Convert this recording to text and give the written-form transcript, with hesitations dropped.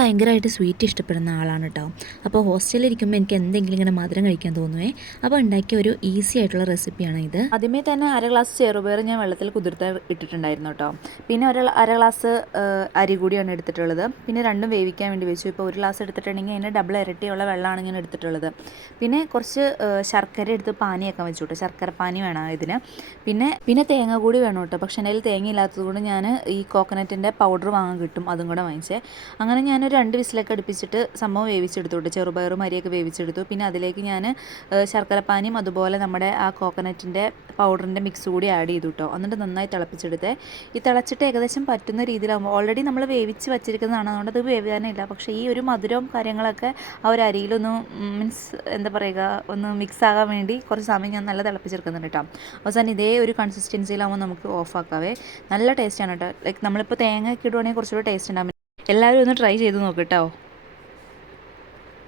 ഭയങ്കരമായിട്ട് സ്വീറ്റ് ഇഷ്ടപ്പെടുന്ന ആളാണ് കേട്ടോ. അപ്പോൾ ഹോസ്റ്റലിൽ ഇരിക്കുമ്പോൾ എനിക്ക് എന്തെങ്കിലും ഇങ്ങനെ മധുരം കഴിക്കാൻ തോന്നുവേ. അപ്പോൾ ഉണ്ടാക്കിയ ഒരു ഈസി ആയിട്ടുള്ള റെസിപ്പിയാണ് ഇത്. ആദ്യമേ തന്നെ അര ഗ്ലാസ് ചെറുപയർ ഞാൻ വെള്ളത്തിൽ കുതിർത്ത് ഇട്ടിട്ടുണ്ടായിരുന്നു കേട്ടോ. പിന്നെ അര ഗ്ലാസ് അരി കൂടിയാണ് എടുത്തിട്ടുള്ളത്. പിന്നെ രണ്ടും വേവിക്കാൻ വേണ്ടി വെച്ചു. ഇപ്പോൾ ഒരു ഗ്ലാസ് എടുത്തിട്ടുണ്ടെങ്കിൽ അതിന് ഡബിൾ ഇരട്ടിയുള്ള വെള്ളമാണ് ഞാൻ എടുത്തിട്ടുള്ളത്. പിന്നെ കുറച്ച് ശർക്കര എടുത്ത് പാനിയൊക്കെ വെച്ചു കേട്ടോ. ശർക്കര പാനി വേണം ഇതിന്. പിന്നെ തേങ്ങ കൂടി വേണം കേട്ടോ. പക്ഷേ എൻ്റെ കയ്യിൽ തേങ്ങ ഇല്ലാത്തത് കൊണ്ട് ഞാൻ ഈ കോക്കനട്ടിൻ്റെ പൗഡർ വാങ്ങാൻ കിട്ടും, അതും കൂടെ വാങ്ങിച്ചേ. അങ്ങനെ ഞാൻ 2 വിസിലൊക്കെ അടുപ്പിച്ചിട്ട് സംഭവം വേവിച്ചെടുത്തു കേട്ടോ. ചെറുപയറും അരിയൊക്കെ വേവിച്ചെടുത്തു. പിന്നെ അതിലേക്ക് ഞാൻ ശർക്കരപ്പാനിയും അതുപോലെ നമ്മുടെ ആ കോക്കനട്ടിൻ്റെ പൗഡറിൻ്റെ മിക്സ് കൂടി ആഡ് ചെയ്തു കേട്ടോ. എന്നിട്ട് നന്നായി തിളപ്പിച്ചെടുത്തേ. ഈ തിളച്ചിട്ട് ഏകദേശം പറ്റുന്ന രീതിയിലാകുമ്പോൾ ഓൾറെഡി നമ്മൾ വേവിച്ച് വച്ചിരിക്കുന്നതാണ്, അതുകൊണ്ട് അത് വേവാനില്ല. പക്ഷേ ഈ ഒരു മധുരവും കാര്യങ്ങളൊക്കെ ആ ഒരു അരിയിലൊന്ന് മീൻസ് എന്താ പറയുക, ഒന്ന് മിക്സ് ആകാൻ വേണ്ടി കുറച്ച് സമയം ഞാൻ നല്ല തിളപ്പിച്ചെടുക്കുന്നുണ്ട് കേട്ടോ. അവസാനം ഇതേ ഒരു കൺസിസ്റ്റൻസിയിലാകുമ്പോൾ നമുക്ക് ഓഫ് ആക്കാവേ. നല്ല ടേസ്റ്റാണ് കേട്ടോ. ലൈക്ക് നമ്മളിപ്പോൾ തേങ്ങ ഒക്കെ ഇടുവാണെങ്കിൽ കുറച്ചുകൂടെ ടേസ്റ്റ് ഉണ്ടാകും. എല്ലാവരും ഒന്ന് ട്രൈ ചെയ്ത് നോക്ക് കേട്ടോ.